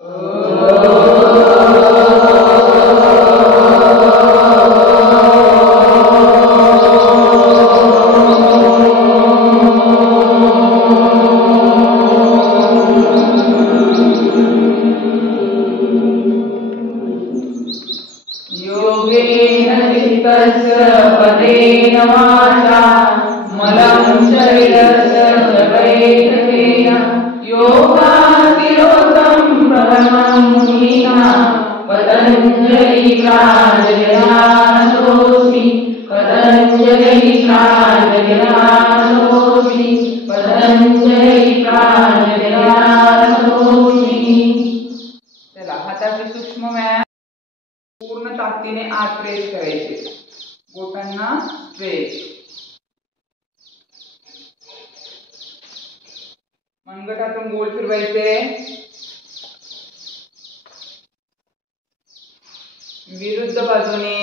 योगेन चित्तस्य पदेन वाचा मलं शरीरस्य जगैतकेन योगातिरोधं प्रथमं मुनीनां पतञ्जलि प्राजलिनाथोऽस्मि पतञ्जलि प्राजलिनाथोऽस्मि पतञ्जलि प्राजलिनाथोऽस्मि। चला हाताचे सूक्ष्म व्यायाम पूर्ण ताकदीने आत प्रेस करायचे, बोटांना स्ट्रेच, मनगटातून गोल फिरवायचे, विरुद्ध बाजूने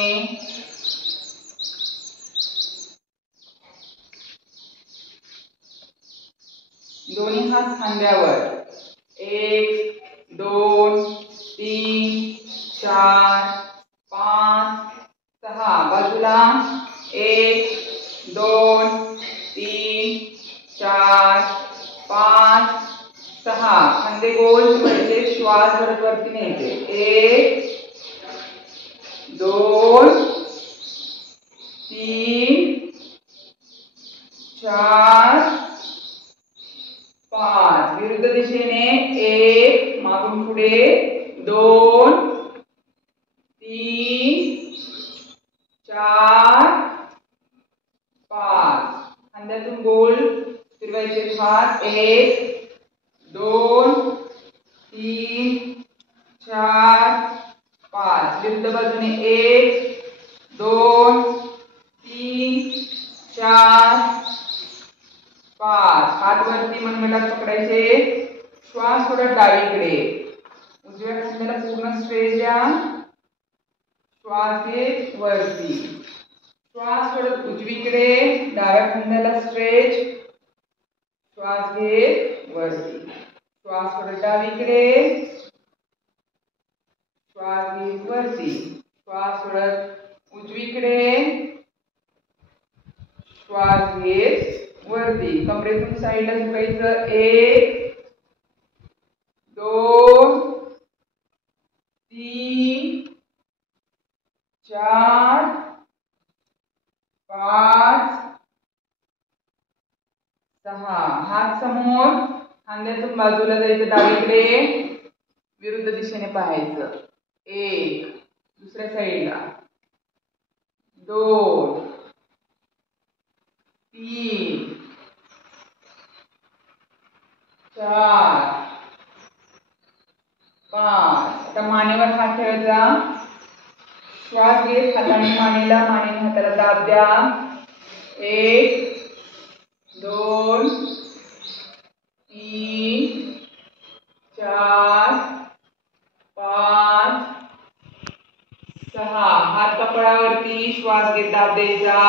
दोन्ही हात खांद्यावर 1 2 3 4 5 6 बाजूला 1 2 3 4 5 6 खांदे गोल फिरवायचे, श्वास भरत वरती न्यायचे, 1 2 3 4 5 विरुद्ध दिशेने 1 मागून पुढे 2 3 4 5 खांद्यातून गोल फिरवायचे, हात 1 2 3 4 5 विरुद्ध बाजूने 1 2 3 4 5 हात वरती मनगटात पकडायचे, श्वास सोडत डावीकडे, उजव्या खांद्याला पूर्ण स्ट्रेच द्या, श्वास घेत वरती, श्वास सोडत उजवीकडे, डाव्या खांद्याला स्ट्रेच, श्वास घेत वरती, श्वास सोडत डावीकडे, श्वास घेत वरती, श्वास सोडत उजवीकडे, श्वास घेत वरती, कमरेतून साईडला झुकायचं, 1 2 3 4 5 6 हात समोर, खांद्यातून बाजूला जायचं, डावीकडे, विरुद्ध दिशेने पाहायचं, 1 दुसऱ्या साईडला, 2 3 4 5 आता मानेवर हात ठेवायचा, श्वास घेत हाताने मानेला, मानेने हाताला दाब द्या, 1 2 3 4 5 6 हात कपाळावरती, श्वास घेत दाब द्यायचा,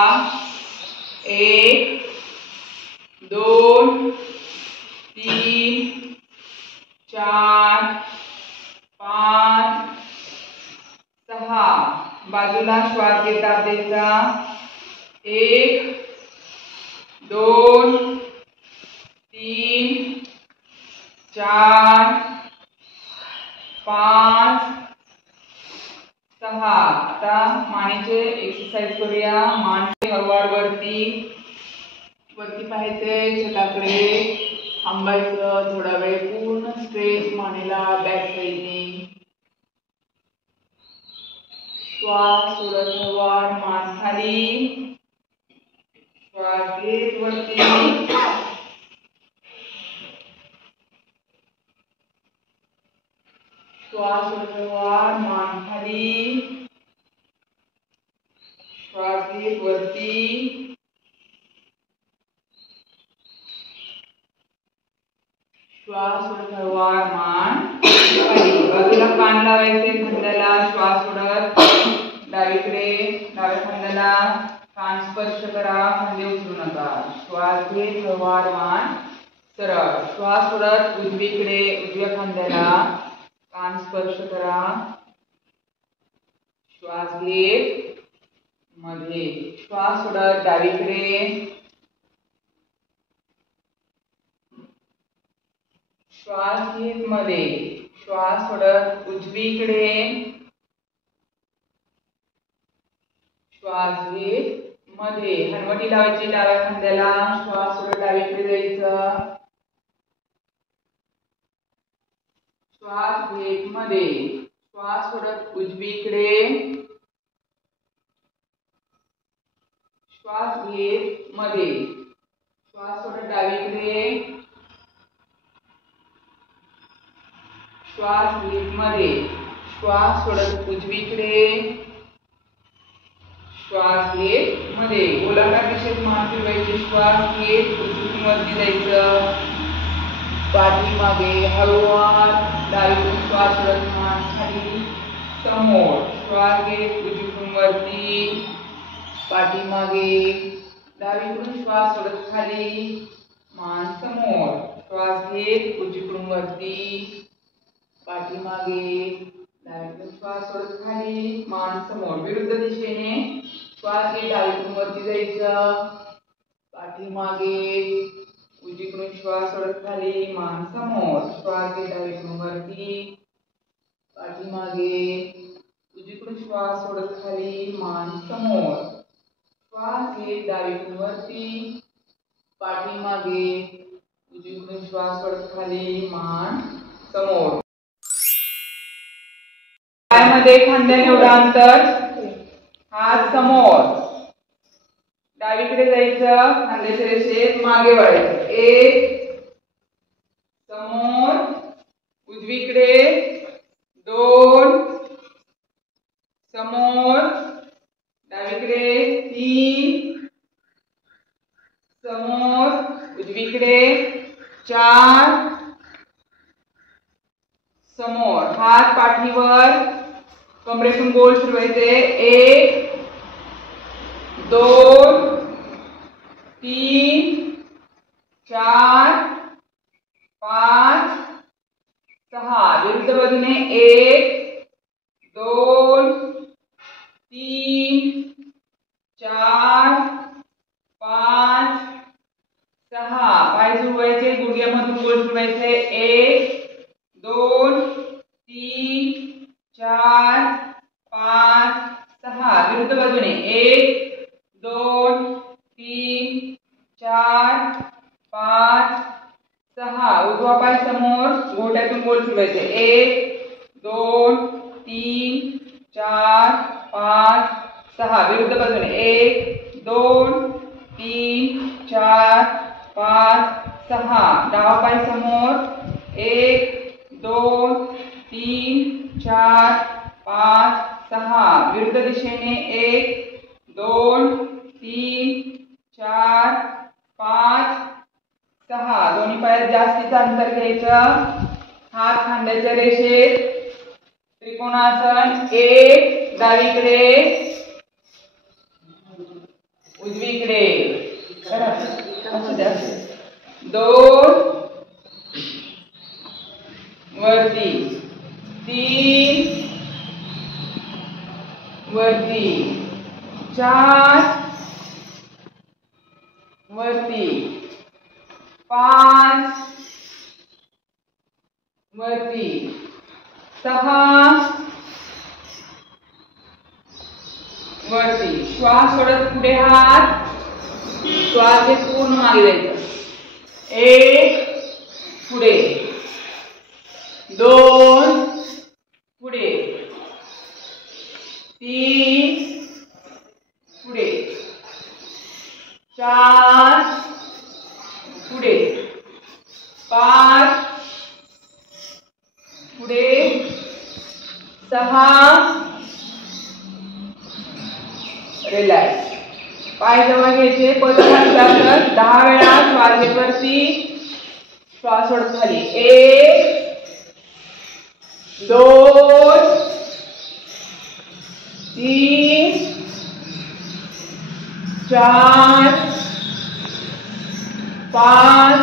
1 2 3 4 5 6 बाजूला श्वास घेत दाब द्यायचा, 1 2 3 4 5 6 आता मानेचे एक्सरसाइज करूया, मान हळूवार वरती वरती पाहायचे, छताकडे थांबायचं, थोडा वेळ पूर्ण स्ट्रेच मानेला बॅक साईडने, श्वास सोडत हळूवार मान खाली, श्वास घेत वरती, श्वास सोडत हळूवार मान खाली, श्वास घेत वरती, श्वास सोडत हळूवार मान खाली, बाजूला कान लावायचे, खांद्याला श्वास सोडत डावीकडे, डाव्या खांद्याला कान स्पर्श करा, खांदे उचलू नका, श्वास घेत हळूवार मान सरळ, श्वास सोडत उजवीकडे, उजव्या खांद्याला कान स्पर्श करा. श्वास घेत मध्ये, श्वास सोडत डावीकडे, श्वास घेत मध्ये, श्वास सोडत उजवीकडे, श्वास घेत मध्ये. हनुवटी लावायची डाव्या खांद्याला, श्वास सोडत डावीकडे जायचं. श्वास घेत मध्ये, श्वास सोडत उजवीकडे, श्वास घेत मध्ये, श्वास सोडत डावीकडे, श्वास घेत मध्ये, श्वास सोडत उजवीकडे, श्वास घेत मध्ये. गोलाकार दिशेत मान फिरवायची. श्वास घेत उजवीकडून वरती जायचं. पाठीमागे हळूवार डावीकडून श्वास सोडत मान खाली समोर. श्वास घेत उजवीकडून वरती, पाठीमागे डावीकडून श्वास सोडत खाली मान समोर. श्वास घेत उजवीकडून वरती, पाठीमागे डावीकडून श्वास सोडत खाली मान समोर. विरुद्ध दिशेने श्वास घेत डावीकडून वरती जायचं. पाठीमागे उजवीकडून श्वास सोडत खाली मान समोर. श्वास घेत डावीकडून वरती, पाठीमागे उजवीकडून श्वास सोडत खाली मान समोर. श्वास घेत डावीकडून वरती, पाठीमागे उजवीकडून श्वास सोडत खाली मान समोर. पायामध्ये खांद्याने एवढं अंतर, हात समोर, डावीकडे जायचं. खांद्याच्या रेषेत मागे वळायचं. एक, समोर, उजवीकडे, दोन, समोर, डावीकडे, तीन, समोर, उजवीकडे, चार, समोर. हात पाठीवर, कमरेतून गोल फिरवायचे. एक, दोन, तीन, चार, पाच, सहा. विरुद्ध बाजूने एक, दोन, तीन, चार, पाच, सहा. पाय जुळवायचे, गुडघ्यामधून गोल फिरवायचे. एक, दोन, तीन, चार, पाच, सहा. विरुद्ध बाजूने एक, दोन, तीन, चार, पाच, सहा. उजवा पाय समोर, घोट्यातून गोल फिरवायचे. एक, दोन, तीन, चार, पाच, सहा. विरुद्ध बाजूने एक, दोन, तीन, चार, पाच, सहा. डावा पाय समोर. एक, दोन, तीन, चार, पाच, सहा. विरुद्ध दिशेने एक, दोन, तीन, चार, पाच, सहा. दोन्ही पायात जास्तीचं अंतर घ्यायचं. हात खांद्याच्या रेषेत, त्रिकोणासन. एक, डावीकडे, उजवीकडे, दोन, वरती, तीन, वरती, चार, वरती, पाच, वरती, सहा, वरती. श्वास सोडत पुढे हात, श्वास घेत पूर्ण मागे जायचं. एक, पुढे, दोन, पुढे, तीन, पुढे, चार, पुढे, पाच, पुढे, सहा, रिलॅक्स. पाय जवळ घ्यायचे. परत 10 वेळा श्वास घेत वरती, श्वास सोडत खाली. एक, दोन, तीन, चार, पाच,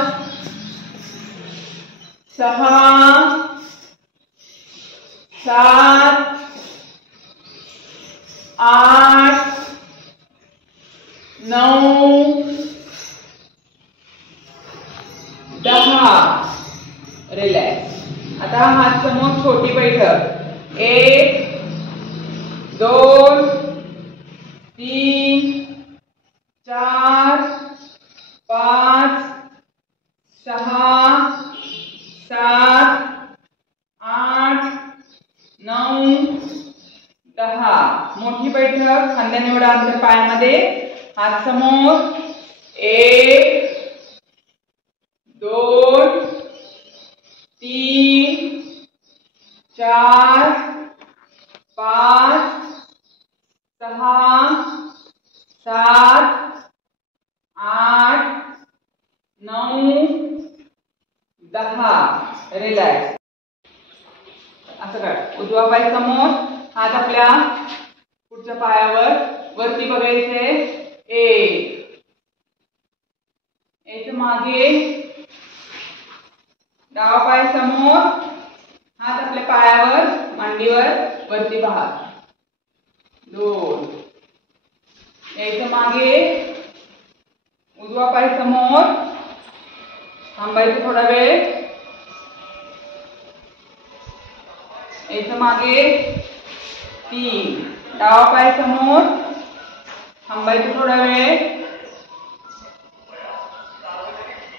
सहा, 7 8 9 10. रिलॅक्स. आता हात समोर छोटी बैठक. 1 2 3 4 5 6 7 8 9 10. मोठी बैठक. खांद्याने ओढा अंतर पायामध्ये. हात समोर. 1 2 3 4 5 6 7 8 9 10. रिलॅक्स. असं करा. उजवा पाय समोर. हात आपल्या पुढच्या पायावर. वरती बघायचे. 1 याच्या मागे. डावा पाय समोर. हात आपल्या पायावर मांडीवर. वरती पहा. 2 याच्या मागे. उजवा पाय समोर. थांबायचं थोडा वेळ. याच्या मागे. 3 डावा पाय समोर. थांबायचं थोडा वेळ.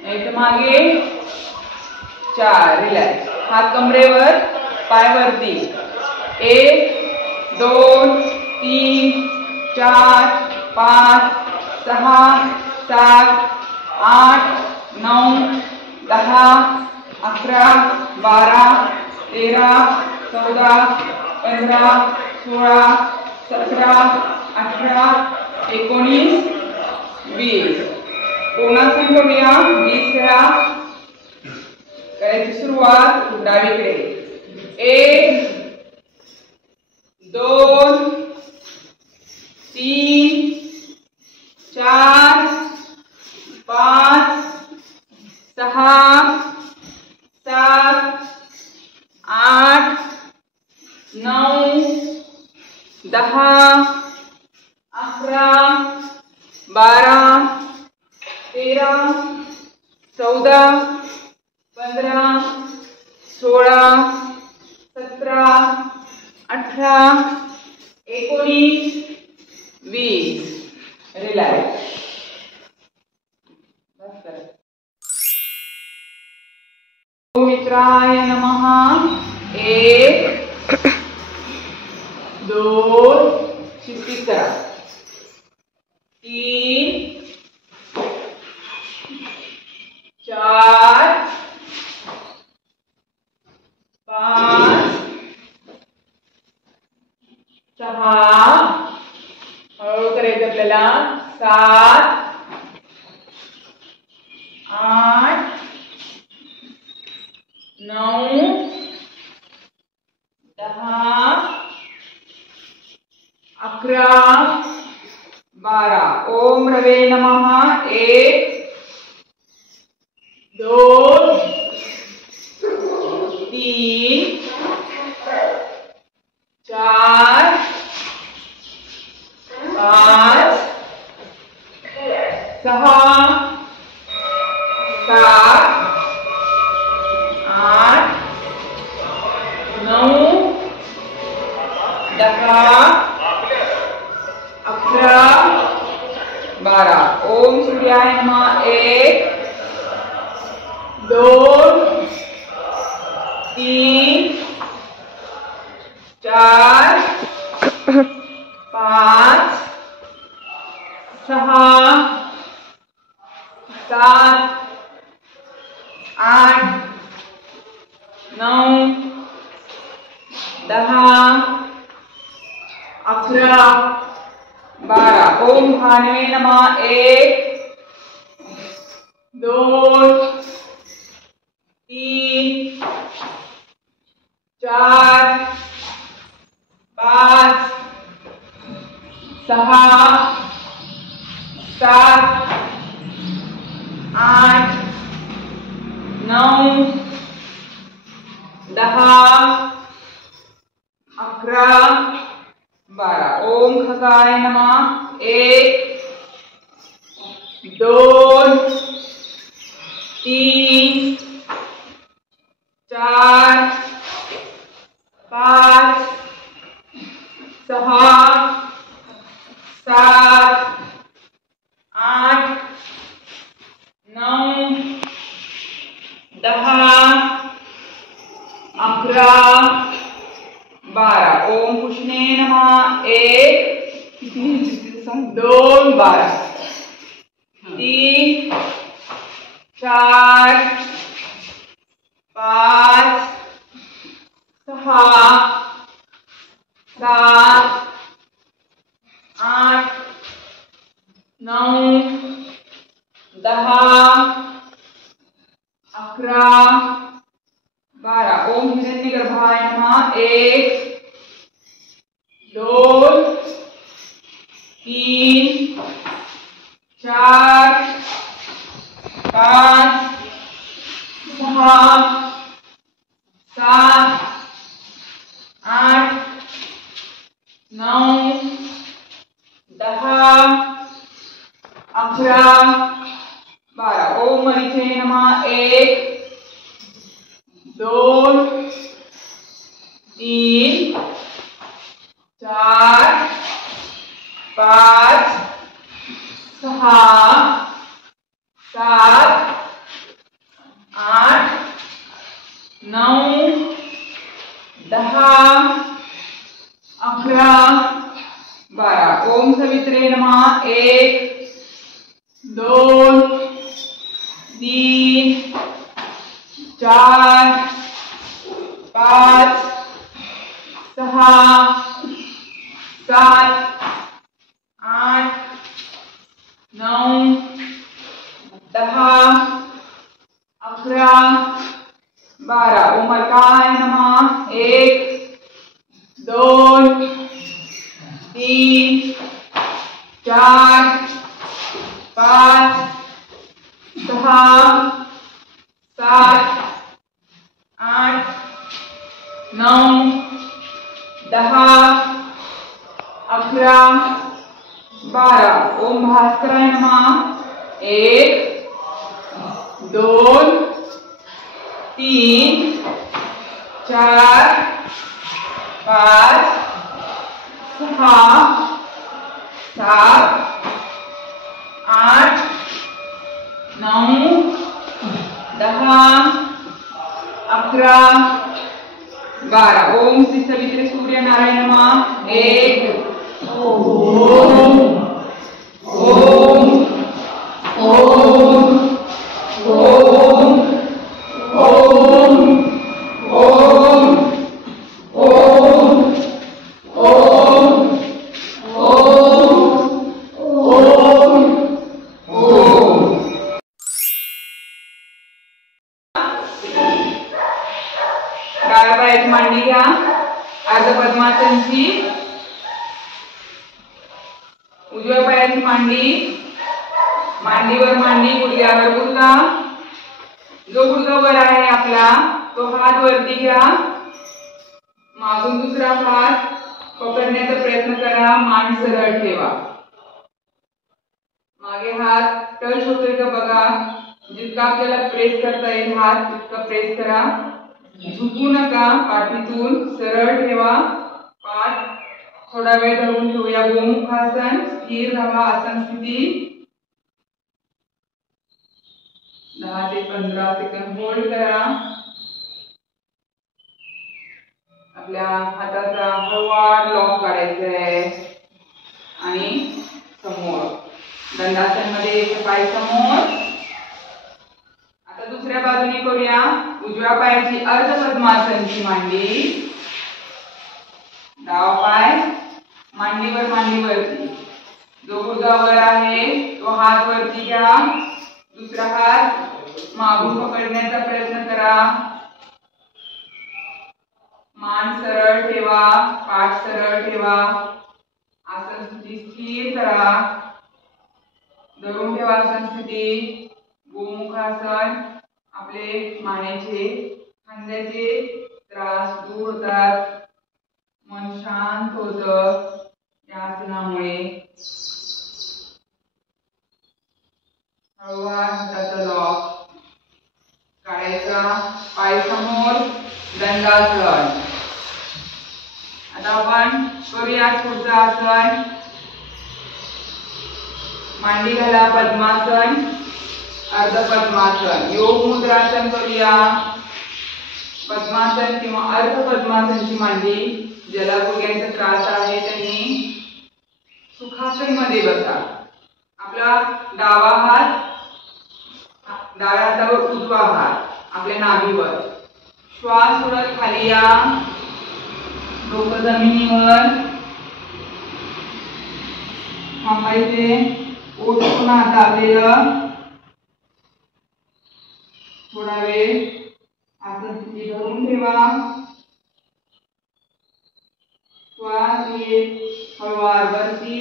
याच्या मागे. 4. रिलॅक्स. हात कमरेवर. पाय वरती. 1 2 3 4 5 6 7 8 9 10 11 12 13 14 15 16 17 18 19 20. कोणासन करूया. 20 वेळा करायची सुरुवात. डावीकडे. 1 2 3 4 5 6 7 8 9 10 11 12 13 14 15 16 17 18 19 20. रिलॅक्स. मित्राय नमः. 1 2 शिस्तीत करा. 3 4 5 6 हळूहळू करायचं आपल्याला. 7 8 9 10 11 12. ओम रवे नमः. 1 2 3 4 5 6 7 8 9 10 11 12. ओम सूर्याय नमः. 1 2 3 4 5 6 7 8 9 10 11 12. ओम भानवे नमः. 1 2 3 4 5 6 7 8 9 10 11 12 ओम खगाय नमः 1 2 3 4 5 6 7 8 9 10 11 12 ओम पुष्णे नमः 1 2 12 3 4 5 6 7 8 9 10 11 12 ओम हिरण्यगर्भाय नमः 1 2 3 4 5 6 7 8 9 10 11 12 ओम मरीचे नमः 1 2 3 4 5 6 7 8 9 10 11 12 ओम सवित्रे नमः 1 2 3 4 5 6 7 8 9 10 11 12 ओम अर्काय नमः 1 2 3 4 5 6 7 8 9 10 11 12 ओम भास्कराय नमः 1 2 3 4 5 6 7 8 9 10 11 12 ओम श्री सवित्रे सूर्यनारायण नमः 1 ओम ओम ओम ओम ओम ओम ओम ओम ओम ओम डाव्या पायाची मांडी घ्या अर्ध पद्मासनची उजव्या पायाची मांडी मांडीवर मांडी गुडघ्यावर गुडघा जो गुडघा वर आहे आपला तो हात वरती घ्या मागून दुसरा हात पकडण्याचा प्रयत्न करा मान सरळ ठेवा मागे हात टच होतोय का बघा जितका आपल्याला प्रेस करता येईल हात तितका प्रेस करा झुकू नका पाठीतून सरळ ठेवा पाठ थोडा वेळ धरून ठेवूया गोमुखासन स्थिर राहा आसन स्थिती 10 ते 15 सेकंद होल्ड करा आपल्या हाताचा हळूवार लॉक काढायचा आहे आणि समोर दंडासन मध्ये पाय समोर आता दुसऱ्या बाजूने करूया उजव्या पायाची अर्ध पद्मासनची मांडी डावा पाय मांडीवर मांडीवरती जो गुडघा वर आहे तो हात वरती घ्या दुसरा हात मागून पकडण्याचा प्रयत्न करा मान सरळ ठेवा पाठ सरळ ठेवा आसन स्थिती स्थिर करा धरून ठेवा आसन स्थिती गोमुखासन आपले मानेचे खांद्याचे त्रास दूर होतात मन शांत होतं या आसनामुळे. हळूवार हाताचा लॉक काढायचा, पाय समोर, दंडासन. आता आपण करूया पुढचं आसन. मांडी घाला, पद्मासन, अर्ध पद्मासन, योग मुद्रासन करूया. पद्मासन किंवा अर्ध पद्मासनची मांडी. ज्याला गुडघ्यांचा त्रास आहे त्यांनी सुखासन मध्ये बसा. आपला डावा हात डाव्या हातावर, उजवा हात आपल्या नाभीवर. श्वास सोडत खाली या, डोकं जमिनीवर थांबायचे. ओठ पुन्हा दाबलेलं. थोडा वेळ आसन स्थिती धरून ठेवा. श्वास घेत हळूवार वरती.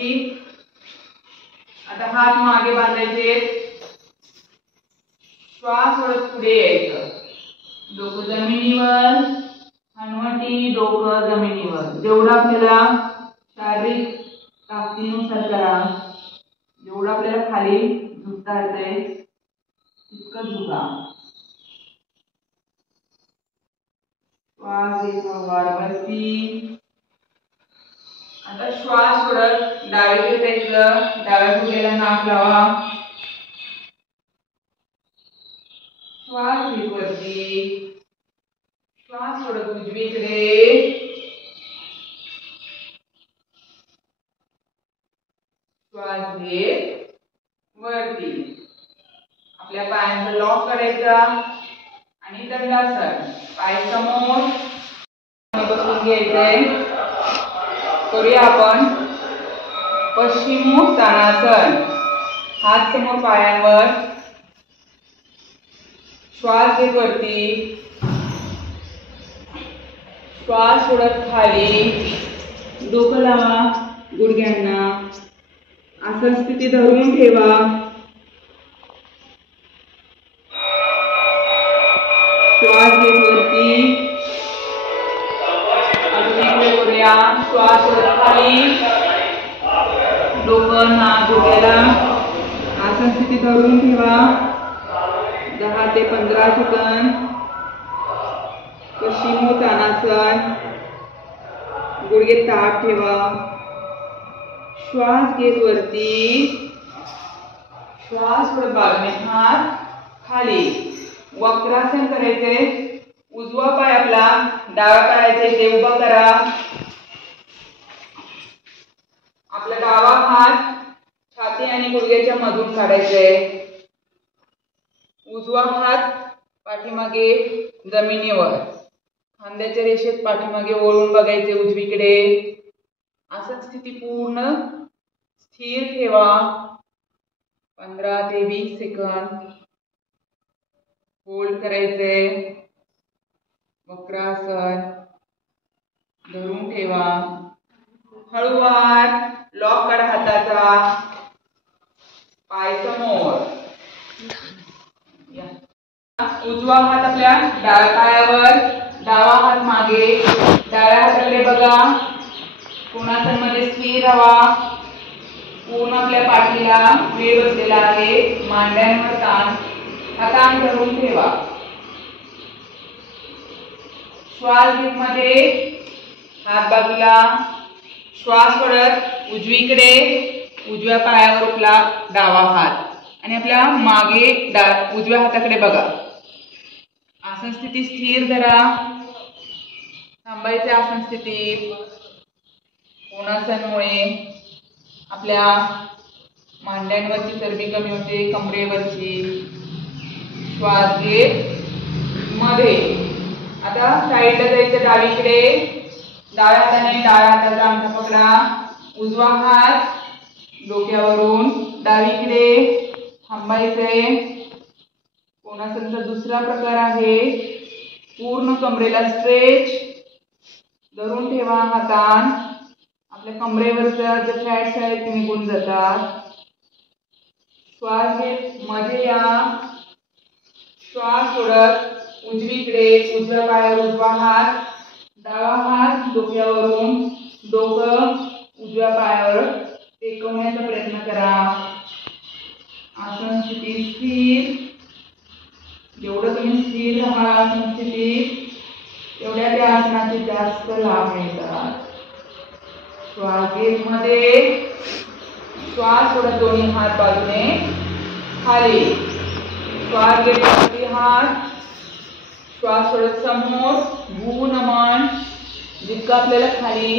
आता हात मागे बांधायचे. श्वास सोडत पुढे यायचं. डोकं जमिनीवर, हनुवटी, डोकं जमिनीवर. जेवढं आपल्याला शारीरिक ताकदीनुसार करा. जेवढं आपल्याला खाली झुकता येतंय तितकं झुका. श्वास घेत हळूवार वरती. आता श्वास सोडत डावीकडे जायचं. डाव्या गुडघ्याला नाक लावा. श्वास घेत वरती. श्वास सोडत उजवीकडे. श्वास घेत वरती. आपल्या पायांचा लॉक करायचा आणि दंडासन. पाय समोर बसून घ्यायचंय. करूया आपण पश्चिमोत्तानासन. हात समोर पायांवर. श्वास घेत वरती. श्वास सोडत खाली. डोकं लावा गुडघ्यांना. आसन स्थिती धरून ठेवा. श्वास घेत वरती. अजून एक वेळ करूया. श्वास सोडत खाली. डोकं नाक गुडघ्याला. आसन स्थिती धरून ठेवा. 10 ते 15 सेकंद. पश्चिमोत्तानासन. गुडघे ताठ ठेवा. श्वास घेत वरती. श्वास सोडत बाजूने हात खाली. वक्रासन करायचे. उजवा पाय आपला डाव्या पायाच्या इथे उभा करा. आपला डावा हात छाती आणि गुडघ्याच्या मधून काढायचे. उजवा हात पाठीमागे जमिनीवर. खांद्याच्या रेषेत पाठीमागे वळून बघायचे उजवीकडे. आसन स्थिती पूर्ण स्थिर ठेवा. 15 ते 20 सेकंद होल्ड करायचे. वक्रासन धरून ठेवा. हळूवार लॉक करा हाताचा. पाय समोर. उजवा हात आपल्या डाव्या पायावर, डावा हात मागे. डाव्या हाताकडे बघा. कोणासन मध्ये स्थिर राहा. पूर्ण आपल्या पाठीला वेळ बसलेला आहे. मांड्यांवर ताण. हा ताण धरून ठेवा. श्वास घेत मध्ये हात बाजूला. श्वास सोडत उजवीकडे. उजव्या पायावर आपला डावा हात आणि आपल्या मागे उजव्या हाताकडे बघा. आसन स्थिती स्थिर धरा. थांबायचे आसन स्थितीत. कोणासनमुळे आपल्या मांड्यांवरची चरबी कमी होते, कमरेवरची. श्वास घेत मध्ये. आता साईडला जायचं डावीकडे. डाव्या हाताने डाव्या हाताचा अंगठा पकडा. उजवा हात डोक्यावरून डावीकडे. थांबायचंय. कोणासनचा दुसरा प्रकार आहे. पूर्ण कमरेला स्ट्रेच धरून ठेवा. हा ताण आपल्या कमरेवरचा जे फॅट्स आहेत ते निघून जातात. श्वास घेत मध्ये या. श्वास सोडत उजवीकडे. उजव्या पायावर उजवा हात डावा हात डोक्यावरून डोकं उजव्या पायावर टेकवण्याचा प्रयत्न करा. आसन स्थिती स्थिर. जेवढं तुम्ही स्थिर राहाल आसन स्थितीत तेवढ्या त्या आसनाचे जास्त लाभ मिळतात. श्वास घेत मध्ये श्वास सोडत दोन्ही हात बाजूने खाली. श्वास घेत वरती हात, श्वास सोडत समोर. भू नमन. जितकं आपल्याला खाली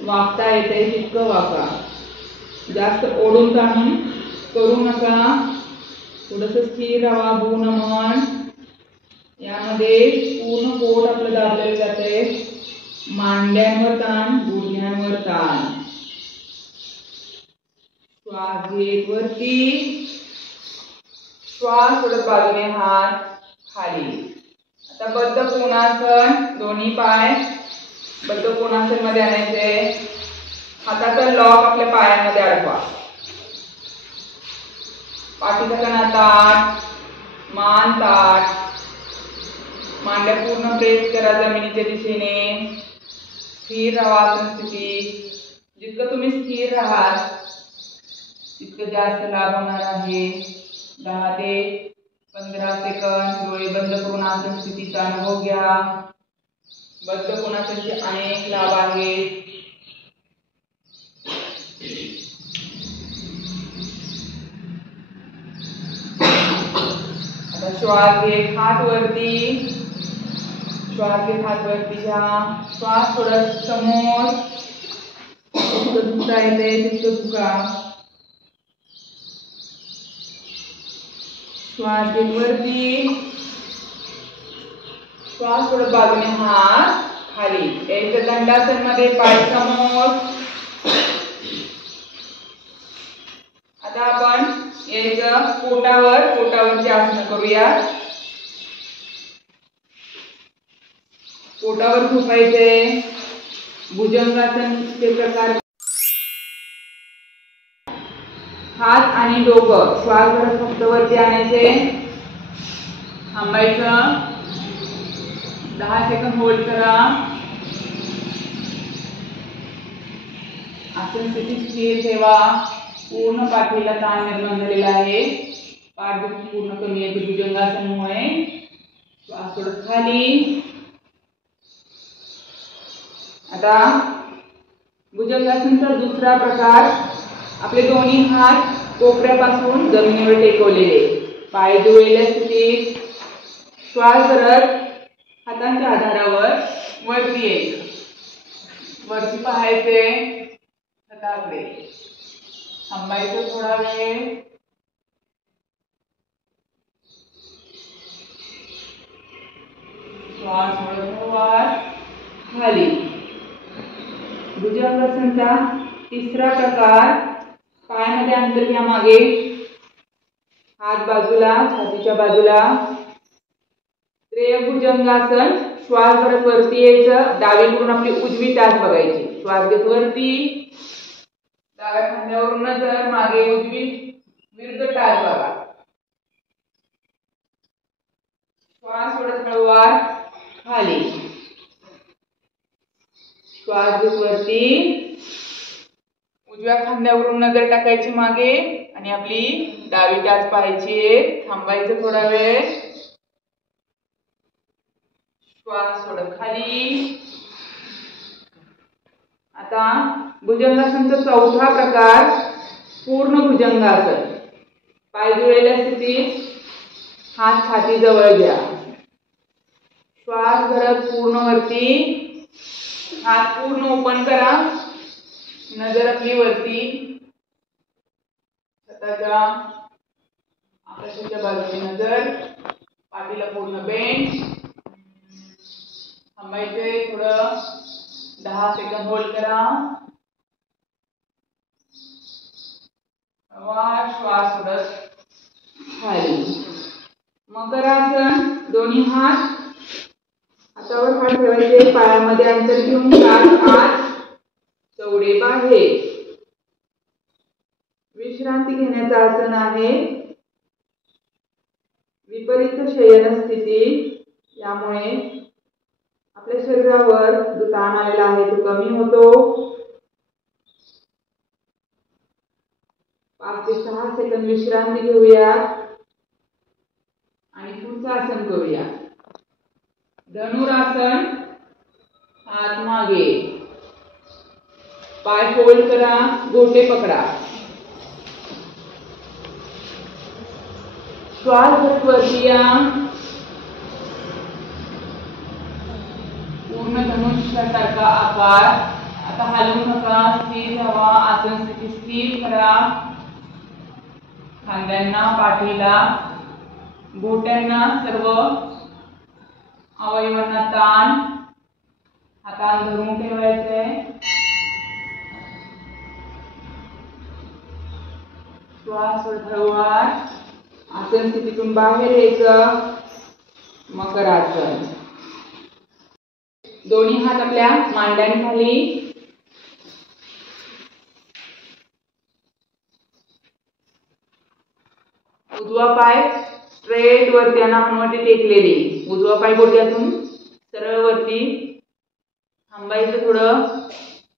वाकता येते तितकं वाका. जास्त ओढून ताणून करू नका. थोडंसं स्थिर राहा. भू नमन. यामध्ये पूर्ण पोट आपलं दाबलेलं जाते. मांड्यांवर ताण, गुडघ्यांवर ताण. श्वास घेत वरती, श्वास सोडत बाजूने हात खाली. आता बद्ध कोणासन. दोन्ही पाय बद्ध कोणासन मध्ये आणायचे. हाताचा लॉक आपल्या पायामध्ये अडकवा. पाठीचा कणा ताठ, मान ताठ. मांड्या पूर्ण प्रेस करा जमिनीच्या दिशेने. स्थिर राहा आसन स्थितीत. जितकं तुम्ही स्थिर राहाल तितकं जास्त लाभ होणार आहे. 10 ते 15 सेकंद डोळे बंद करून आसन स्थितीचा अनुभव घ्या. बद्ध कोणासनचे अनेक लाभ आहेत. आता श्वास घेत हात वरती, श्वास घेत हात वरती घ्या. श्वास थोडा समोर. जितकं झुकता येते तितकं झुका. श्वास घेत वरती, श्वास सोडत बाजूने हात खाली. यायचं दंडासन मध्ये. पाय समोर. आता आपण यायचं पोटावरची आसनं करूया. पोटावर झोपायचे. भुजंगासनचे प्रकार. हात आणि डोकं श्वास भरत फक्त वरती आणायचे. थांबायचं. 10 सेकंद होल्ड करा. आसन स्थिती स्थिर ठेवा. पूर्ण पाठीला ताण निर्माण झालेला आहे. पाठदुखी पूर्ण कमी येते भुजंगासनामुळे. श्वास सोडत खाली. आता भुजंगासनचा दुसरा प्रकार. आपले दोन्ही हात कोपऱ्यापासून जमिनीवर टेकवलेले. पाय जुळलेल्या स्थितीत. श्वास भरत हातांच्या आधारावर वरती यायचं. वरती पाहायचे छताकडे. थांबायचं थोडा वेळ. श्वास सोडत वर खाली. भुजंगासनचा तिसरा प्रकार. पायामध्ये अंतर घ्या मागे. हात बाजूला, छातीच्या बाजूला. त्रिभुजंगासन. श्वास भरत वरती यायचं. डावीकडून आपली उजवी टाच बघायची. श्वास घेत वरती. डाव्या खांद्यावरून नजर मागे. उजवी विरुद्ध टाच बघा. श्वास सोडत हळूवार खाली. श्वास घेत वरती. उजव्या खांद्यावरून नजर टाकायची मागे आणि आपली डावी टाच पाहायची. थांबायचं थोडा वेळ. श्वास सोडत खाली. आता भुजंगासनचा चौथा प्रकार. पूर्ण भुजंगासन. पाय जुळलेल्या स्थितीत. हात छाती जवळ घ्या. श्वास भरत पूर्ण वरती. हात पूर्ण ओपन करा. नजर आपली वरती. स्वतःच्या आकाशाच्या बाजूने नजर. पाठीला पूर्ण बेंड. थांबायचे थोडं. 10 सेकंद होल्ड करा. श्वास सोडत खाली. मकरासन. दोन्ही हात हातावर हात ठेवायचे. पायामध्ये अंतर घेऊन काठ आत, चवडे बाहेर. विश्रांती घेण्याचं आसन आहे. विपरीत शयन स्थिती. यामुळे आपल्या शरीरावर जो ताण आलेला आहे तो कमी होतो. 5 ते 6 सेकंद विश्रांती घेऊया आणि पुढचं आसन करूया. धनुरासन. हात मागे, पाय फोल्ड करा, गोटे पकडा. श्वास घेत वरती या. पूर्ण धनुष्यासारखा आकार. आता हलवू नका, स्थिर राहा. आसन स्थिती स्थिर करा. खांद्यांना, पाठीला, घोट्यांना, सर्व अवयवांना ताण. हातान धरून ठेवायचंय. श्वास हळूवार. आसन स्थितीतून बाहेर यायचं. मकरासन. दोन्ही हात आपल्या मांड्यांखाली. उजवा पाय स्ट्रेट वरती आणि हनुवटी टेकलेली. उजवा पाय गुडघ्यातून सरळ वरती. थांबायचं थोडं.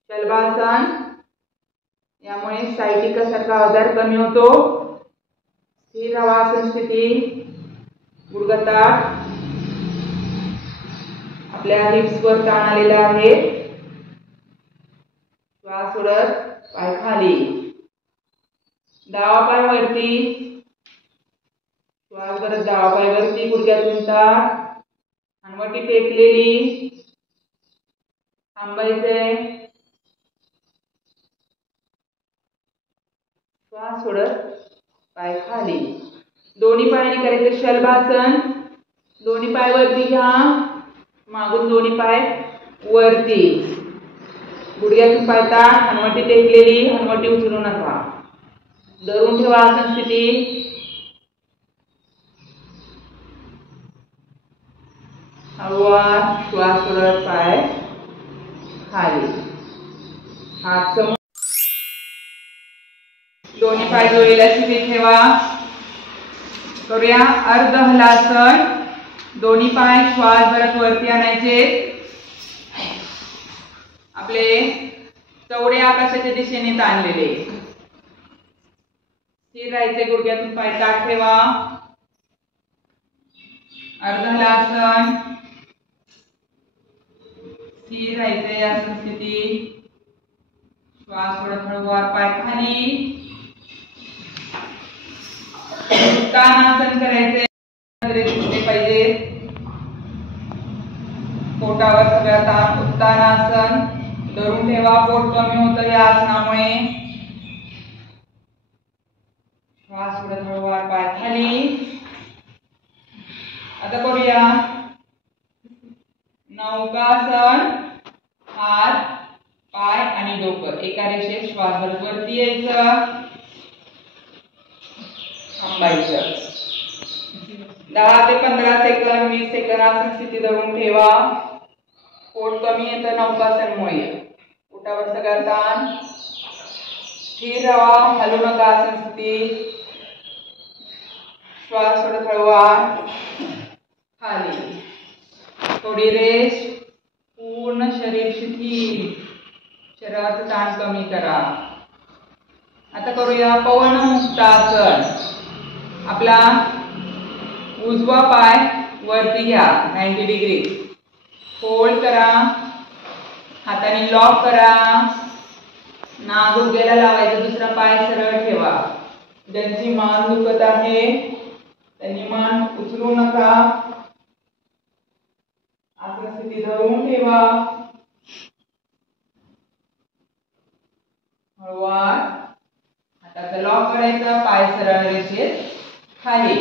शलभासन. यामुळे सायटिकासारखा आजार कमी होतो. स्थिर राहा. आसन स्थिती. गुडघा ताठ. आपल्या हिप्स वर ताण आलेला आहे. श्वास सोडत पाय खाली. डावा पाय वरती. श्वास करत डावा पाय वरती. गुडघ्यातून ताठ. हनुवटी टेकलेली. थांबायचंय. श्वास सोडत पाय खाली. दोन्ही पायाने करायचं शलभासन. दोन्ही पाय वरती घ्या. मागून दोन्ही पाय वरती. गुडघ्यातून पाय ताठ. हनुवटी टेकलेली. हनुवटी उचलू नका. धरून ठेवा आसन स्थिती. हळूवार. श्वास सोडत पाय खाली. हात समोर. दोन्ही पाय जोडलेल्या स्थितीत ठेवा. करूया अर्ध हलासन. दोन्ही पाय श्वास भरत वरती आणायचे. आपले चवडे आकाशाच्या दिशेने ताणलेले. स्थिर राहायचे. गुडघ्यातून पाय ताठ ठेवा. अर्ध हलासन. स्थिर राहायचे. आसन स्थिती. श्वास सोडत हळूवार पाय खाली. उत्तानासन करायचे. दिसले पाहिजे. पोटावर सगळा ताण. उत्तानासन. धरून ठेवा. पोट कमी होतं या आसनामुळे. श्वास सोडत हळूवार पाय खाली. आता करूया नौकासन. हात, पाय आणि डोकं एका रेषेत श्वास भरत वरती यायचं. थांबायचं. 10 ते 15 सेकंद 20 सेकंद आसन स्थिती धरून ठेवा. पोट कमी येतं नौकासनमुळे. पोटावर सगळा ताण. स्थिर राहा. हलू नका. आसन स्थिती. श्वास सोडत हळूवार खाली. थोडी रेस्ट. पूर्ण शरीर शिथिल. शरीराचं ताण कमी करा. आता करूया पवन मुक्तासन. आपला उजवा पाय वरती घ्या 90 डिग्री. फोल्ड करा. हाताने लॉक करा. नाक गुडघ्याला लावायचं. दुसरा पाय सरळ ठेवा. ज्यांची मान दुखत आहे त्यांनी मान उचलू नका. आसन स्थिती धरून ठेवा. हळूवार हाताचा लॉक करायचा. पाय सरळ रेषेत खाली.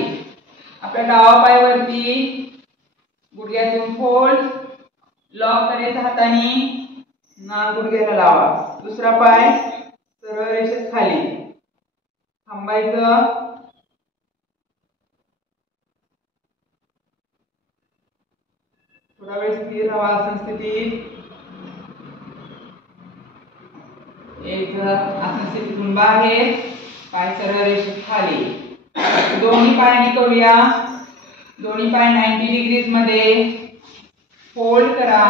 आपला डावा पाय वरती. गुडघ्यातून फोल्ड. लॉक करायचा हाताने. नाक गुडघ्याला लावा. दुसरा पाय सरळ रेषेत खाली. थांबायचं. थोडा वेळ स्थिर राहा आसन स्थितीत. यायचं. आसन स्थितीतून बाहेर. पाय सरळ रेषेत खाली. दोन्ही पायांनी करूया. दोन्ही पाय 90 डिग्रीज मध्ये. फोल्ड करा,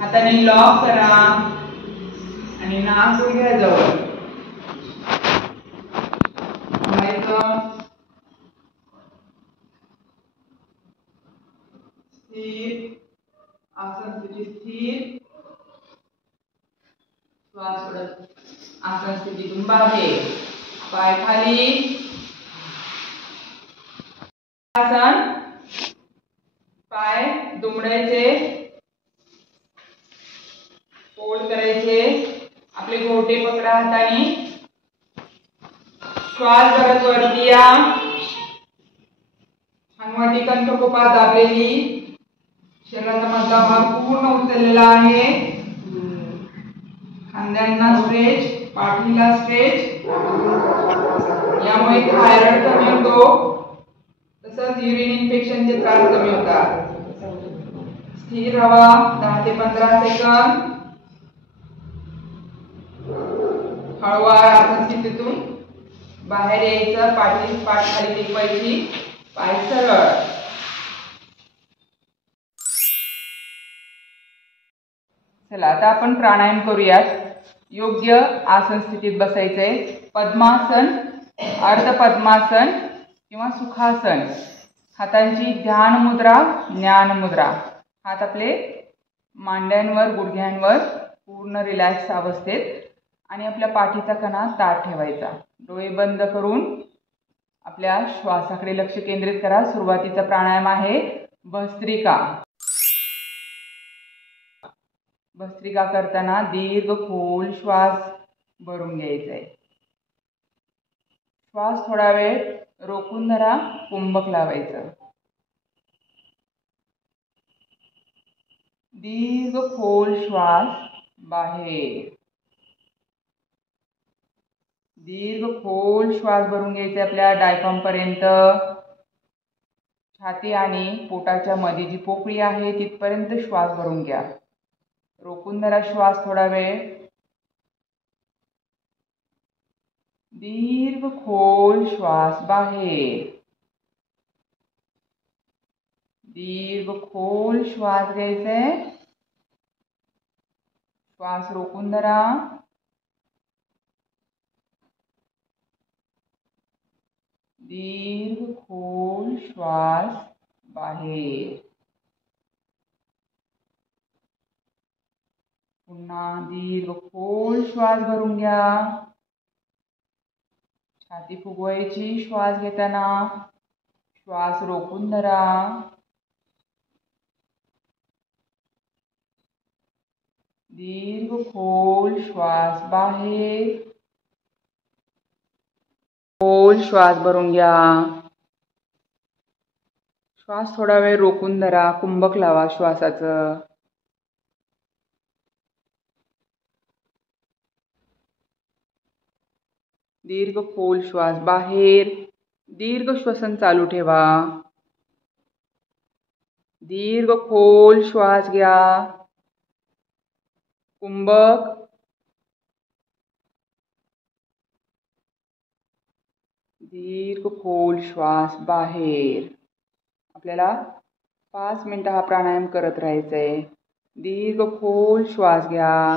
हाताने लॉक करा आणि नाक गुडघ्या जवळ स्थिर आसन स्थिती स्थिर, श्वास सोडत आसन स्थितीतून बाहेर, पाय खाली, आसन, पाय दुमडायचे, फोल्ड करायचे, आपले घोटे पकडा हाताने, श्वास करत वरती या, हनुवटी कंठकोपात दाबलेली, शरीराचा मधला भाग पूर्ण उचललेला आहे, खांद्यांना स्ट्रेच, पाठीला स्ट्रेच, यामुळे थायरॉइड कमी होतो, तसंच युरिन इन्फेक्शनचे त्रास कमी होतात. स्थिर राहा 10 ते 15 सेकंद. हळूवार आसन स्थितीतून बाहेर यायचं, पाठ खाली टेकवायची, पाय सरळ. चला आता आपण प्राणायाम करूयात. योग्य आसन स्थितीत बसायचंय. पद्मासन, अर्ध पद्मासन किंवा सुखासन. हातांची ध्यान मुद्रा, ज्ञान मुद्रा. हात आपले मांड्यांवर, गुडघ्यांवर पूर्ण रिलॅक्स अवस्थेत आणि आपल्या पाठीचा कणा ताठ ठेवायचा. डोळे बंद करून आपल्या श्वासाकडे लक्ष केंद्रित करा. सुरुवातीचा प्राणायाम आहे भस्त्रिका. भस्त्रिका करताना दीर्घ खोल श्वास भरून घ्यायचा आहे. श्वास थोडा वेळ रोखून धरा, कुंभक लावायचं. दीर्घ खोल श्वास बाहेर. दीर्घ खोल श्वास भरून घ्यायचे आपल्या डायफ्राम पर्यंत. छाती आणि पोटाच्या मध्ये जी पोकळी आहे तिथपर्यंत श्वास भरून घ्या. रोखून धरा श्वास थोडा वेळ. दीर्घ खोल श्वास बाहेर. दीर्घ खोल श्वास घ्यायचे. श्वास रोखून धरा. दीर्घ खोल श्वास बाहेर. पुन्हा दीर्घ खोल श्वास भरून घ्या. छाती फुगवायची श्वास घेताना. श्वास रोखून धरा. दीर्घ खोल श्वास बाहेर. खोल श्वास भरून घ्या. श्वास थोडा वेळ रोखून धरा. कुंभक लावा श्वासाचं. दीर्घ खोल श्वास बाहेर. दीर्घ श्वसन चालू ठेवा. दीर्घ खोल श्वास घ्या. कुंभक. दीर्घ खोल श्वास बाहेर. आपल्याला 5 मिनिटं हा प्राणायाम करत राहायचा आहे. दीर्घ खोल श्वास घ्या.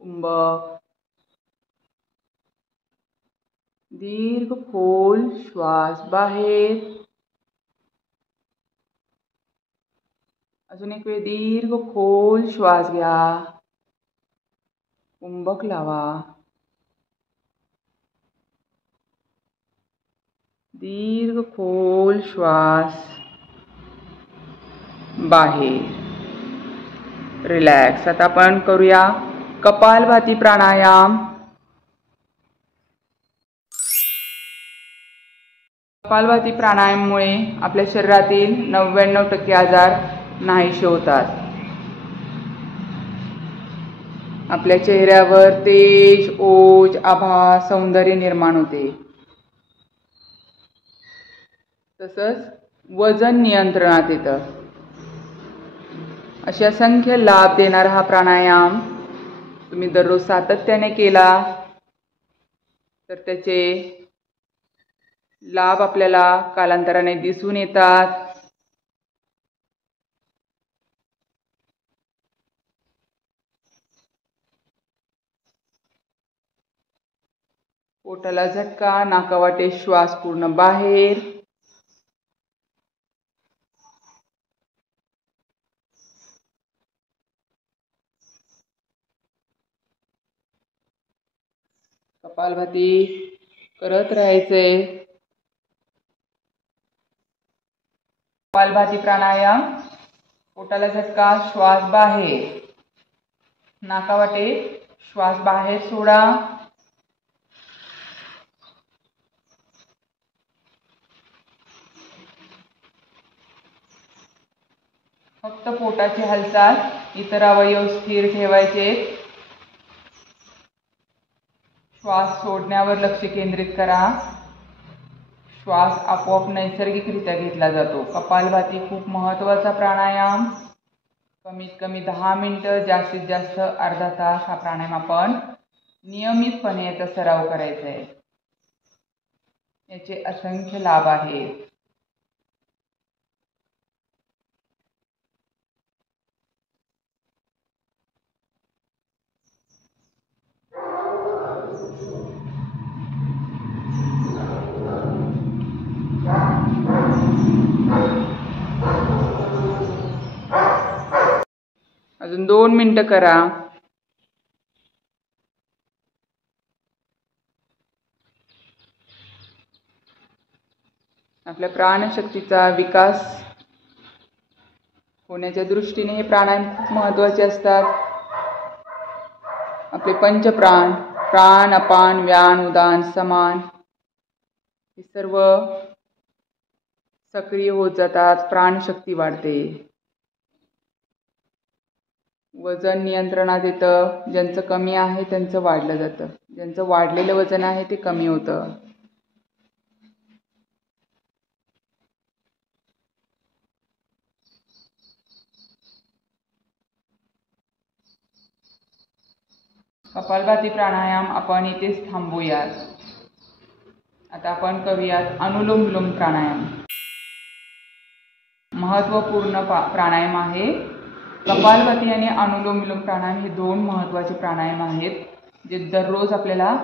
कुंभक. दीर्घ खोल श्वास बाहेर. अजून एक वेळ दीर्घ खोल श्वास घ्या. कुंभक लावा. दीर्घ खोल श्वास बाहेर. रिलॅक्स. आता आपण करूया कपालभाती प्राणायाम. कपालभाती प्राणायाममुळे आपल्या शरीरातील 99% आजार नाहीसे होतात. आपल्या चेहऱ्यावर तेज, ओज, आभा, सौंदर्य निर्माण होते. तसंच वजन नियंत्रणात येतं. असे असंख्य लाभ देणारा हा प्राणायाम तुम्ही दररोज सातत्याने केला तर त्याचे लाभ आपल्याला कालांतराने दिसून येतात. पोटाला झटका, नाकावाटे श्वास पूर्ण बाहेर. कपालभाती करत राहायचंय. कपालभाती प्राणायाम. पोटाला झटका, श्वास बाहेर. नाकावाटे श्वास बाहेर सोडा. फक्त पोटाची हालचाल, इतर अवयव स्थिर ठेवायचे. श्वास सोडण्यावर लक्ष केंद्रित करा. श्वास आपोआप नैसर्गिकरित्या घेतला जातो. कपालभाती खूप महत्त्वाचा प्राणायाम. कमीत कमी 10 मिनिटं, जास्तीत जास्त अर्धा तास हा प्राणायाम आपण नियमितपणे याचा सराव करायचा आहे. याचे असंख्य लाभ आहेत. अजून 2 मिनिटं करा. आपल्या प्राणशक्तीचा विकास होण्याच्या दृष्टीने हे प्राणायाम खूप महत्त्वाचे असतात. आपले पंचप्राण, प्राण, अपान, व्यान, उदान, समान हे सर्व सक्रिय होत जातात. प्राणशक्ती वाढते. वजन नियंत्रणात येतं. ज्यांचं कमी आहे त्यांचं वाढलं जातं. ज्यांचं वाढलेलं वजन आहे ते कमी होतं. कपालभाती प्राणायाम आपण इथेच थांबूयात. आता आपण करूयात अनुलोम विलोम प्राणायाम. महत्त्वपूर्ण प्राणायाम आहे. कपालभाती आणि अनुलोम विलोम प्राणायाम हे 2 महत्त्वाचे प्राणायाम आहेत, जे दररोज आपल्याला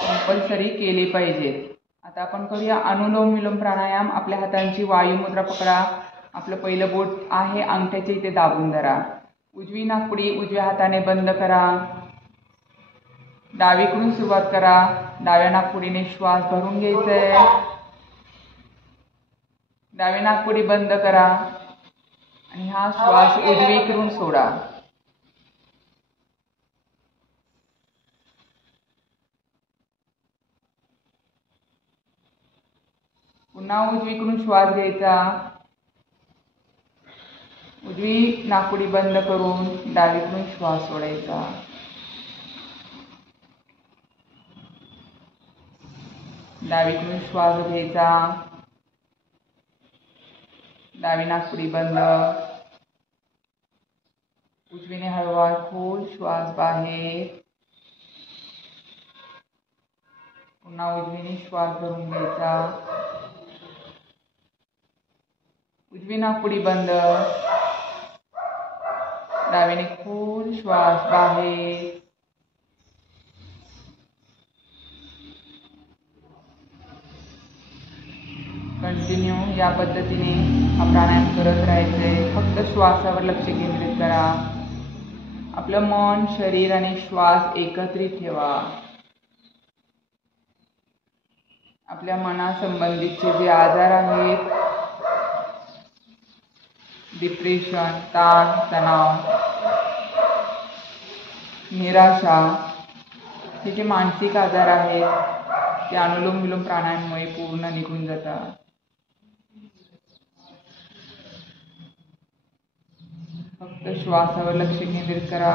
कंपल्सरी केले पाहिजेत. आता आपण करूया अनुलोम विलोम प्राणायाम. आपल्या हातांची वायुमुद्रा पकडा. आपलं पहिलं बोट आहे अंगठ्याच्या इथे दाबून धरा. उजवी नाकपुडी उजव्या हाताने बंद करा. डावीकडून सुरुवात करा. डाव्या नाकपुडीने श्वास भरून घ्यायचा आहे. डावी नाकपुडी बंद करा आणि हा श्वास उजवीकडून सोडा. पुन्हा उजवीकडून श्वास घ्यायचा. उजवी नाकपुडी बंद करून डावीकडून श्वास सोडायचा. डावीकडून श्वास घ्यायचा. डावी नाकपुडी बंद. उजवीने हळवा खोल श्वास बाहेर. पुन्हा उजवीने श्वास भरून घ्यायचा. उजवी नाकपुडी बंद. डावीने खोल श्वास बाहेर. कंटिन्यू या पद्धतीने हा प्राणायाम करत राहायचंय. फक्त श्वासावर लक्ष केंद्रित करा. आपलं मन, शरीर आणि श्वास एकत्रित ठेवा. आपल्या मनासंबंधीचे जे आजार आहेत, डिप्रेशन, ताण, तणाव, निराशा, हे जे मानसिक आजार आहेत ते अनुलोम विलोम प्राणायामामुळे पूर्ण निघून जातात. फक्त श्वासावर लक्ष केंद्रित करा.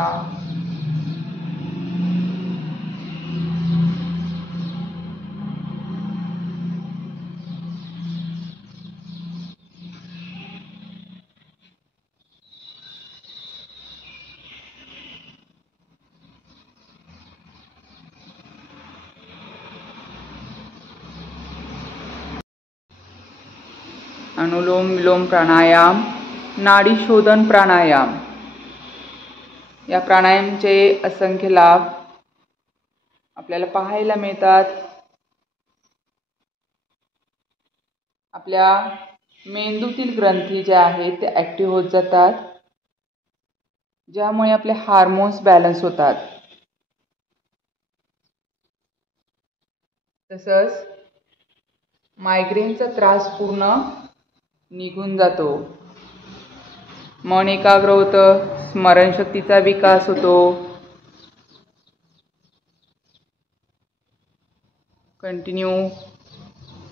अनुलोम विलोम प्राणायाम, नाडी शोधन प्राणायाम. या प्राणायामचे असंख्य लाभ आपल्याला पाहायला मिळतात. आपल्या मेंदूतील ग्रंथी ज्या आहेत ते ॲक्टिव्ह होत जातात, ज्यामुळे आपले हार्मोन्स बॅलन्स होतात. तसंच मायग्रेनचा त्रास पूर्ण निघून जातो. मन एकाग्र होतं, स्मरणशक्तीचा विकास होतो. कंटिन्यू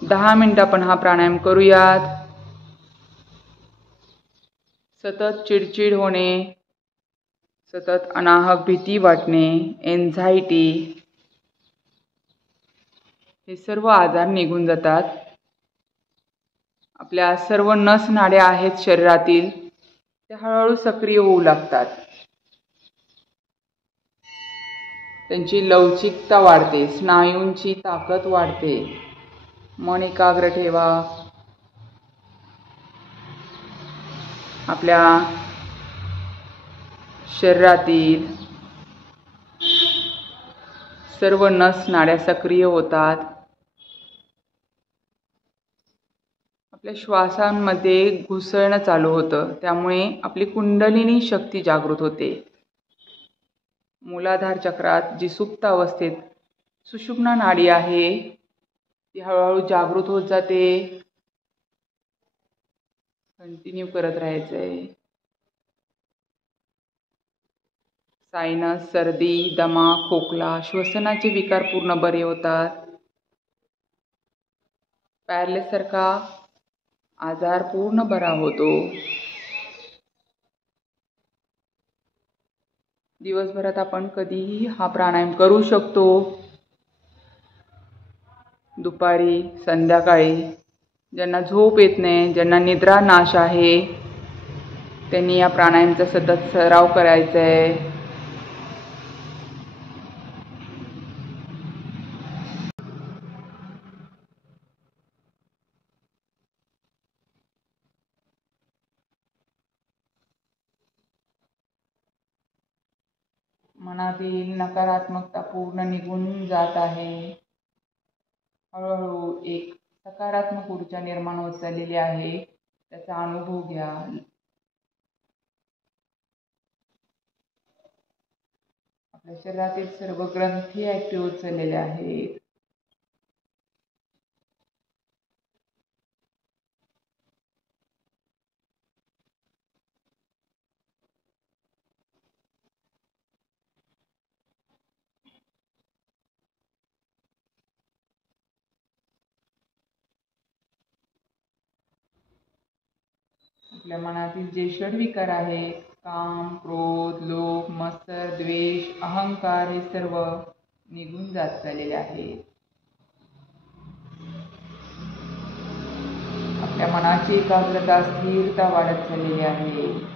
10 मिनिटं आपण हा प्राणायाम करूयात. सतत चिडचिड होणे, सतत अनाहक भीती वाटणे, एन्झायटी, हे सर्व आजार निघून जातात. आपल्या सर्व नस नाड्या आहेत शरीरातील, त्या हळूहळू सक्रिय होऊ लागतात. त्यांची लवचिकता वाढते, स्नायूंची ताकद वाढते. मन एकाग्र ठेवा. आपल्या शरीरातील सर्व नस नाड्या सक्रिय होतात. आपल्या श्वासांमध्ये घुसळणं चालू होतं, त्यामुळे आपली कुंडलिनी शक्ती जागृत होते. मूलाधार चक्रात जी सुप्त अवस्थेत सुषुम्ना नाडी आहे ती हळूहळू जागृत होत जाते. कंटिन्यू करत राहायचंय. सायनस, सर्दी, दमा, खोकला, श्वसनाचे विकार पूर्ण बरे होतात. पॅरालिसिस सारखा आजार पूर्ण बरा होतो. दिवसभरात आपण कधीही हा प्राणायाम करू शकतो. दुपारी, संध्याकाळी. ज्यांना झोप येत नाही, ज्यांना निद्रा नाश आहे, त्यांनी या प्राणायामचा सतत सराव करायचा आहे. मनातील नकारात्मकता पूर्ण निघून जात आहे. हळूहळू एक सकारात्मक ऊर्जा निर्माण होत चाललेली आहे, त्याचा अनुभव घ्या. आपल्या शरीरातील सर्व ग्रंथी ॲक्टिव्ह होत चाललेले आहेत. आपल्या मनातील जे षड्विकार आहेत, काम, क्रोध, लोभ, मत्सर, द्वेष, अहंकार, हे सर्व निघून जात चाललेले आहेत. आपल्या मनाची एकाग्रता, स्थिरता वाढत चाललेली आहे.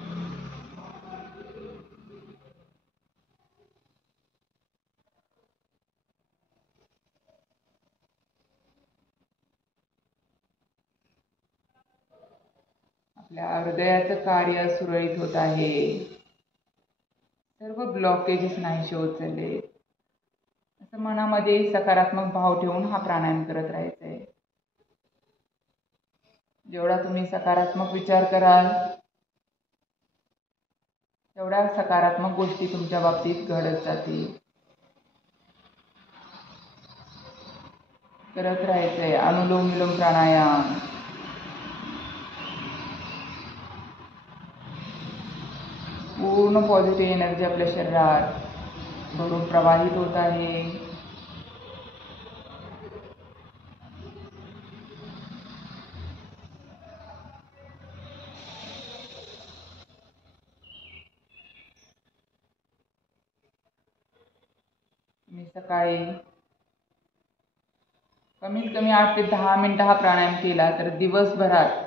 आपल्या हृदयाचं कार्य सुरळीत होत आहे. सर्व ब्लॉकेजेस नाहीसे होत चालले. असं मनामध्ये सकारात्मक भाव ठेवून हा प्राणायाम करत राहायचा आहे. जेवढा तुम्ही सकारात्मक विचार कराल, तेवढ्या सकारात्मक गोष्टी तुमच्या बाबतीत घडत जातील. करत राहायचंय अनुलोम विलोम प्राणायाम. पूर्ण पॉझिटिव्ह एनर्जी आपल्या शरीरात भरून प्रवाहित होत आहे. मी सकाळी कमीत कमी 8 ते 10 मिनिटं हा प्राणायाम केला तर दिवसभरात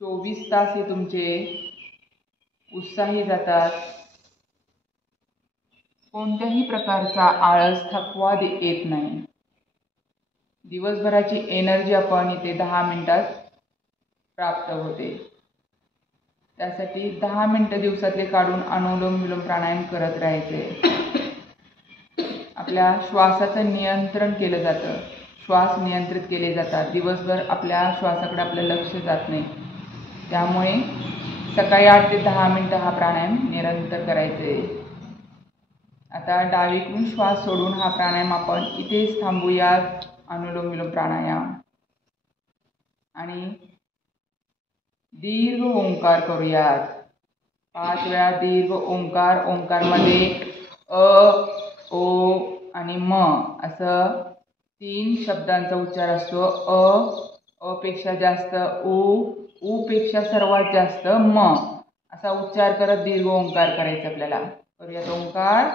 24 तास हे तुमचे उत्साही जातात. कोणत्याही प्रकारचा आळस, थकवा येत नाही. दिवसभराची एनर्जी आपण इथे 10 मिनिटात प्राप्त होते. त्यासाठी 10 मिनिटं दिवसातले काढून अनुलोम विलोम प्राणायाम करत राहायचे. आपल्या श्वासाचं नियंत्रण केलं जातं. श्वास नियंत्रित केले जातात. दिवसभर आपल्या श्वासाकडे आपलं लक्ष जात नाही. त्यामुळे सकाळी 8 ते 10 मिनिटं हा प्राणायाम निरंतर करायचे. आता डावीकडून श्वास सोडून हा प्राणायाम आपण इथेच थांबूयात. अनुलोम विलोम प्राणायाम आणि दीर्घ ओंकार करूयात. 5 वेळा दीर्घ ओंकार. ओंकारमध्ये अ, ओ आणि म असं 3 शब्दांचा उच्चार असतो. अ पेक्षा जास्त उ पेक्षा सर्वात जास्त म असा उच्चार करत दीर्घ ओंकार करायचा आपल्याला. करूयात ओंकार.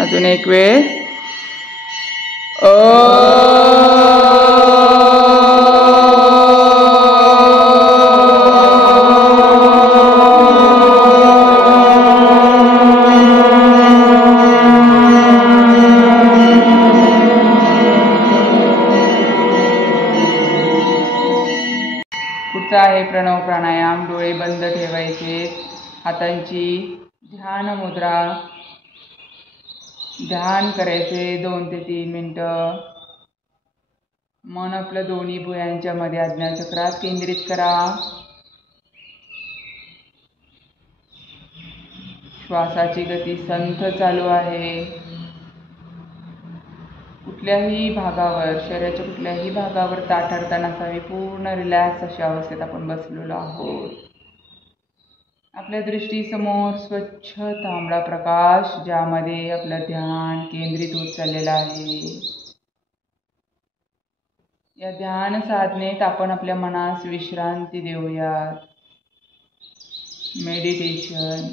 अजून एक वेळ. पुढचा आहे प्रणव प्राणायाम. डोळे बंद ठेवायचे. हातांची ध्यान मुद्रा. ध्यान करायचे 2 ते 3 मिनिटं. मन आपलं दोन्ही भुयांच्या मध्ये आज्ञाचक्रात केंद्रित करा. श्वासाची गती संथ चालू आहे. कुठल्याही भागावर, शरीराच्या कुठल्याही भागावर ताठरता नसावी. पूर्ण रिलॅक्स अशा अवस्थेत आपण बसलेलो आहोत. आपल्या दृष्टीसमोर स्वच्छ तांबडा प्रकाश, ज्यामध्ये आपलं ध्यान केंद्रित होत चाललेलं आहे. या ध्यान साधनेत आपण आपल्या मनास विश्रांती देऊयात. मेडिटेशन.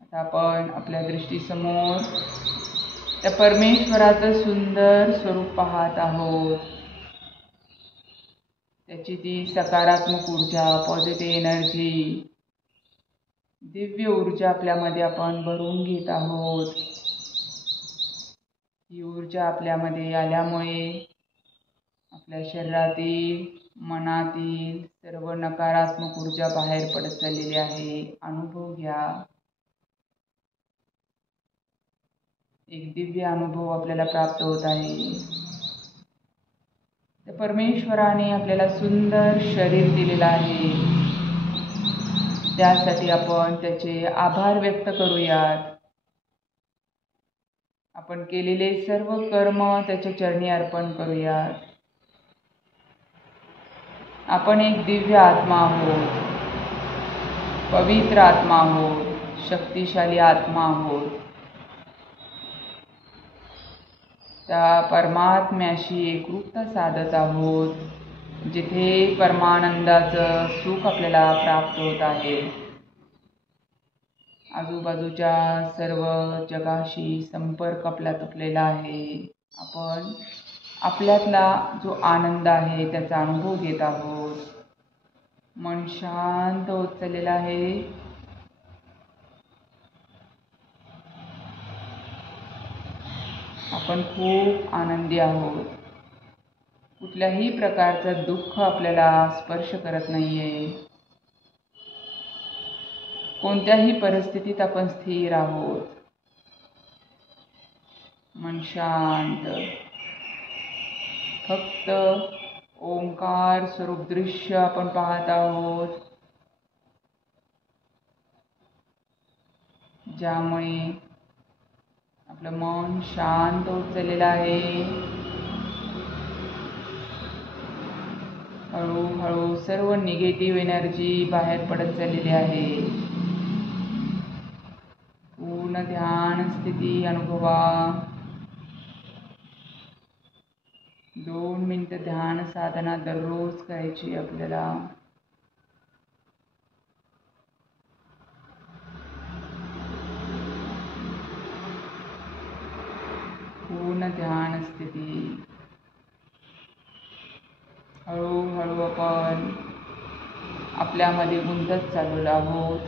आता आपण आपल्या दृष्टीसमोर त्या परमेश्वराचं सुंदर स्वरूप पाहत आहोत. त्याची ती सकारात्मक ऊर्जा, पॉझिटिव्ह एनर्जी, दिव्य ऊर्जा आपल्यामध्ये आपण भरून घेत आहोत. ही ऊर्जा आपल्यामध्ये आल्यामुळे आपल्या शरीरातील, मनातील सर्व नकारात्मक ऊर्जा बाहेर पडत चाललेली आहे. अनुभव घ्या. एक दिव्य अनुभव आपल्याला प्राप्त होत आहे. त्या परमेश्वराने आपल्याला सुंदर शरीर दिलेलं आहे. त्यासाठी आपण त्याचे आभार व्यक्त करूयात. आपण केलेले सर्व कर्म त्याच्या चरणी अर्पण करूयात. आपण एक दिव्य आत्मा आहोत, पवित्र आत्मा आहोत, शक्तिशाली आत्मा आहोत. त्या परमात्म्याशी एकरूपता साधत आहोत, जिथे परमानंदाचं सुख आपल्याला प्राप्त होत आहे. आजूबाजूच्या सर्व जगाशी संपर्क आपला तुटलेला आहे. आपण आपल्यातला जो आनंद आहे त्याचा अनुभव घेत आहोत. मन शांत होत चाललेलं आहे. आपण खूप आनंदी आहोत. कुठल्याही प्रकारचं दुःख आपल्याला स्पर्श करत नाहीये. कोणत्याही परिस्थितीत आपण स्थिर आहोत. मन शांत. फक्त ओंकार स्वरूप दृश्य आपण पाहत आहोत, ज्यामुळे आपलं मन शांत होत चाललेलं आहे. हळूहळू सर्व निगेटिव्ह एनर्जी बाहेर पडत चाललेली आहे. पूर्ण ध्यान स्थिती अनुभवा. 2 मिनिटं ध्यान साधना दररोज करायची आपल्याला. पूर्ण ध्यान स्थिती. हळूहळू आपण आपल्यामध्ये गुंतत चाललो आहोत.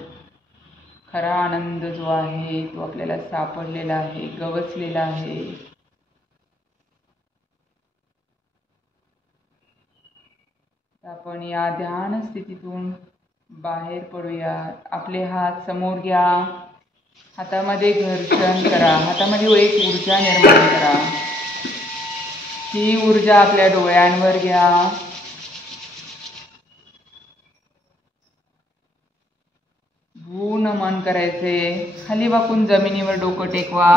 खरा आनंद जो आहे तो आपल्याला सापडलेला आहे, गवसलेला आहे. आपण या ध्यान स्थितीतून बाहेर पडूया. आपले हात समोर घ्या. हातामध्ये घर्षण करा. हातामध्ये एक ऊर्जा निर्माण करा. ही ऊर्जा आपल्या डोळ्यांवर घ्या. नमन करायचे. खाली वाकून जमिनीवर डोकं टेकवा.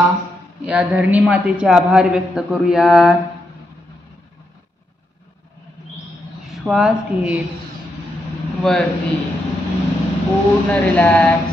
या धरणी मातेचे आभार व्यक्त करूया. श्वास घेत वरती पूर्ण रिलॅक्स.